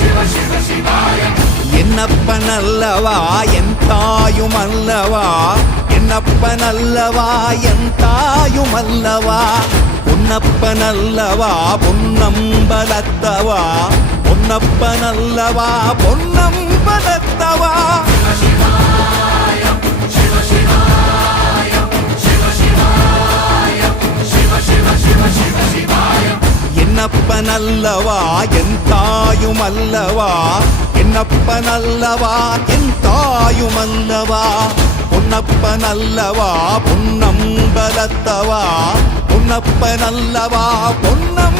என்னப்பனல்லவா என் தாயுமல்லவா, என்னப்பனல்லவா என் தாயுமல்லவா, பொன்னப்பனல்லவா பொன்னம்பலத்தவா, பொன்னப்பனல்லவா பொன்னம்பலத்தவா. என்னப்பனல்லவா என் தாயுமல்லவா, என்னப்பனல்லவா என் தாயுமல்லவா, பொன்னப்பனல்லவா பொன்னம்பலத்தவா, பொன்னப்பனல்லவா பொன்னம்